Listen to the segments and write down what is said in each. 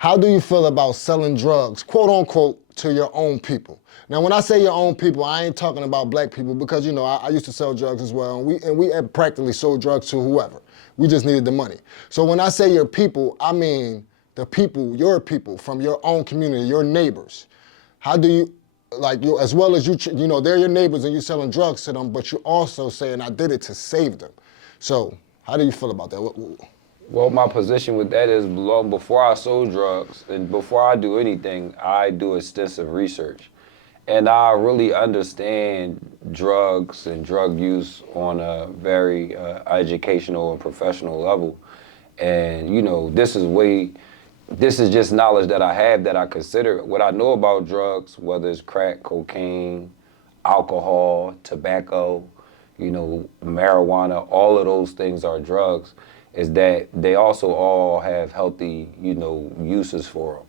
how do you feel about selling drugs, quote unquote, to your own people? Now, when I say your own people, I ain't talking about black people because, you know, I used to sell drugs as well, and we had practically sold drugs to whoever. We just needed the money. So when I say your people, I mean the people, your people from your own community, your neighbors. How do you, like, you, as well as you know, they're your neighbors and you're selling drugs to them, but you're also saying I did it to save them. So how do you feel about that? Well, my position with that is long before I sold drugs and before I do anything, I do extensive research. And I really understand drugs and drug use on a very educational and professional level. And, you know, this is just knowledge that I have that I consider. What I know about drugs, whether it's crack, cocaine, alcohol, tobacco, you know, marijuana, all of those things are drugs, is that they also all have healthy, you know, uses for them.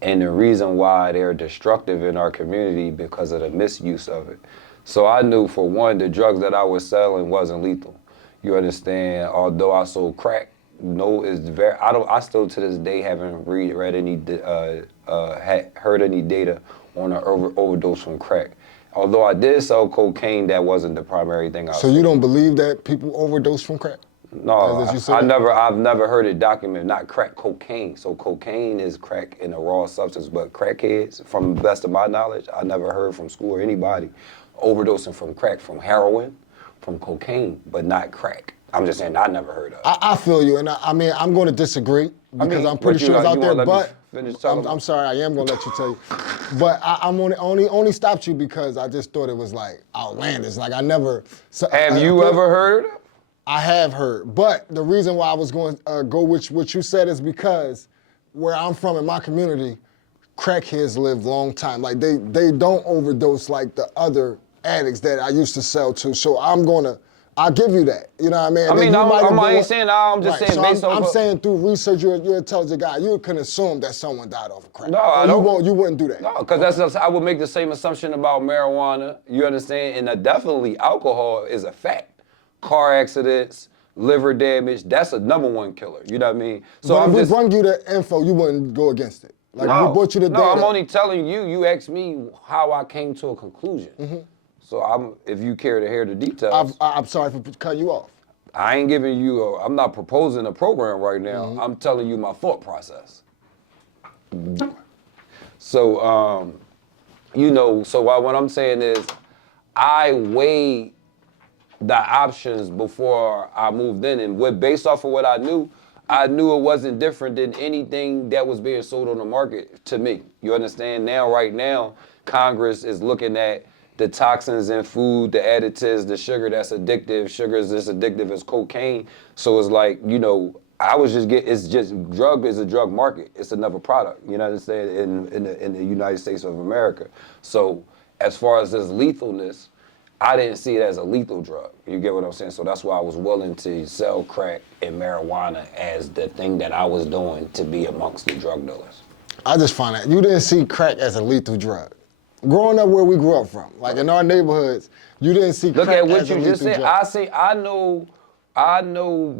And the reason why they're destructive in our community because of the misuse of it. So I knew, for one, the drugs that I was selling wasn't lethal. You understand? Although I sold crack, no, it's very. I still to this day haven't read any, heard any data on an overdose from crack. Although I did sell cocaine, that wasn't the primary thing I sold. So you don't believe that people overdose from crack? No, I've never heard it documented. Not crack, cocaine. So cocaine is crack in a raw substance, but crackheads, from the best of my knowledge, I never heard from school or anybody overdosing from crack, from heroin, from cocaine, but not crack. I'm just saying I never heard of it. I feel you, and I mean, I'm going to disagree because I'm pretty sure it's out there, but I'm sorry, I am going to let you tell you. But I'm only stopped you because I just thought it was like outlandish. Like I never. Have you ever heard? I have heard, but the reason why I was going to go with what you said is because where I'm from in my community, crackheads live long time. Like they don't overdose like the other addicts that I used to sell to. So I'll give you that. You know what I mean? I'm just saying so based on. I'm saying through research, you're an intelligent guy. You can assume that someone died off of crack. No, I don't. You wouldn't do that. No, because I would make the same assumption about marijuana. You understand? And definitely alcohol is a fact. Car accidents, liver damage, that's a #1 killer. You know what I mean? So but if we bring you the info, you wouldn't go against it. Like we brought you the data. No, I'm only telling you. You asked me how I came to a conclusion. Mm-hmm. So if you care to hear the details. I'm sorry for cutting you off. I ain't giving you I'm not proposing a program right now. Mm-hmm. I'm telling you my thought process. So, you know, so what I'm saying is I weighed the options before I moved in, and based off of what I knew it wasn't different than anything that was being sold on the market to me. You understand? Right now, Congress is looking at the toxins in food, the additives, the sugar that's addictive. Sugar is as addictive as cocaine. So it's like, you know, drug is a drug market. It's another product, you know what I'm saying, in the United States of America. So as far as this lethalness, I didn't see it as a lethal drug. You get what I'm saying? So that's why I was willing to sell crack and marijuana as the thing that I was doing to be amongst the drug dealers. I just find that you didn't see crack as a lethal drug. Growing up where we grew up from, like in our neighborhoods, you didn't see crack as a lethal drug. Look at what you just said. I know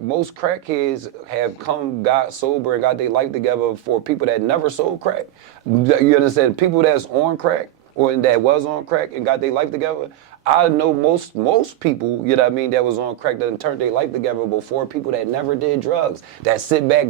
most crackheads have got sober and got their life together for people that never sold crack. You understand? People that's on crack, or that was on crack and got their life together. I know most people, you know what I mean, that was on crack that turned their life together before people that never did drugs, that sit back,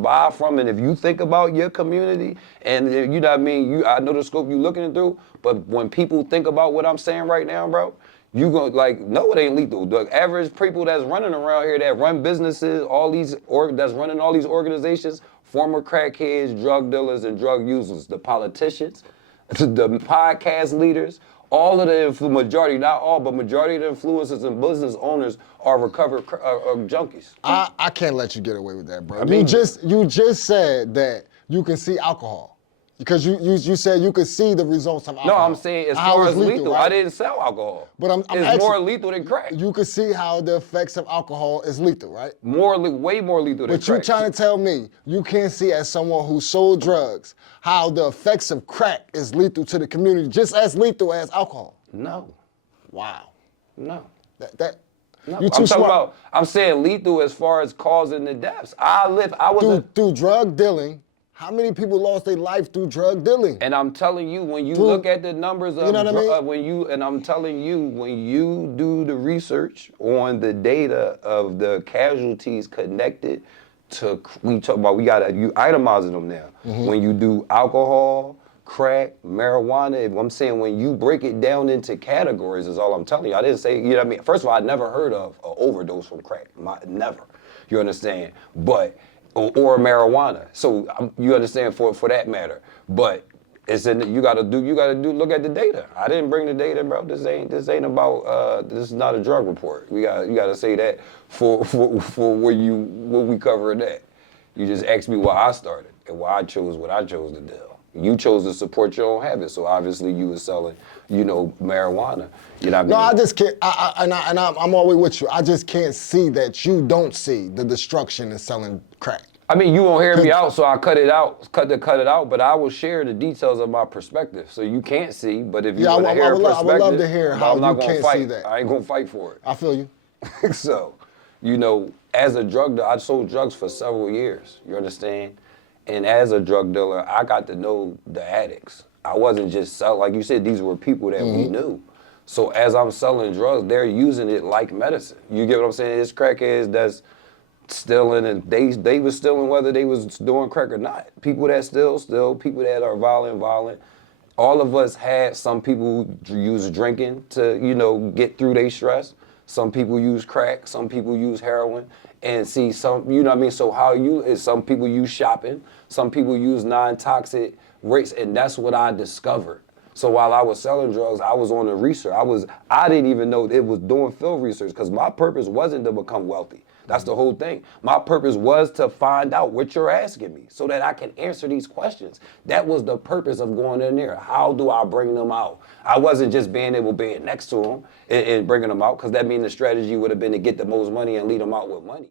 buy from. And if you think about your community, and you know what I mean, I know the scope you looking through, but when people think about what I'm saying right now, bro, you gonna like, no, it ain't lethal. The average people that's running around here that run businesses, that's running all these organizations, former crackheads, drug dealers, and drug users, the politicians, the podcast leaders, all of the majority, not all, but majority of the influencers and business owners are recovered junkies. I can't let you get away with that, bro. You just said that you can see alcohol. Because you said you could see the results of alcohol. No, I'm saying as far as lethal, right? I didn't sell alcohol. But it's more lethal than crack. You could see how the effects of alcohol is lethal, right? Way more lethal than crack. But you're trying to tell me you can't see, as someone who sold drugs, how the effects of crack is lethal to the community, just as lethal as alcohol? No. Wow. No. No. You too smart. I'm saying lethal as far as causing the deaths. Through drug dealing, How many people lost their life through drug dealing? And I'm telling you, when you look at the numbers of, you know what I mean? I'm telling you, when you do the research on the data of the casualties connected to, we you itemizing them now. When you do alcohol, crack, marijuana, I'm saying when you break it down into categories is all I'm telling you. I didn't say, you know what I mean? First of all, I never heard of an overdose from crack, never, you understand? But, or marijuana. So you understand for that matter. But it's you gotta look at the data. I didn't bring the data, bro. This ain't about this is not a drug report. You gotta say that for what we cover that. You just asked me why I started and why I chose what I chose to do. You chose to support your own habits, so obviously you were selling, marijuana. You know what I mean? No, I just can't, I'm always with you. I just can't see that you don't see the destruction in selling crack. I mean, you won't hear me out, so I cut it out, but I will share the details of my perspective. So you can't see, but if you want to hear a perspective, I would love to hear how you can't see that. I ain't gonna fight for it. I feel you. So, as a drug dealer, I sold drugs for several years, you understand? And as a drug dealer, I got to know the addicts. I wasn't just selling, like you said, these were people that we knew. So as I'm selling drugs, they're using it like medicine. You get what I'm saying? It's crackheads that's stealing, and they was stealing whether they was doing crack or not. People that steal, people that are violent. All of us had some people who use drinking to, get through their stress. Some people use crack, some people use heroin, and see some, so some people use shopping, some people use non-toxic rates, and that's what I discovered. So while I was selling drugs, I was on the research. I didn't even know it was doing field research because my purpose wasn't to become wealthy. That's the whole thing. My purpose was to find out what you're asking me so that I can answer these questions. That was the purpose of going in there. How do I bring them out? I wasn't just being next to them and bringing them out, because that means the strategy would have been to get the most money and lead them out with money.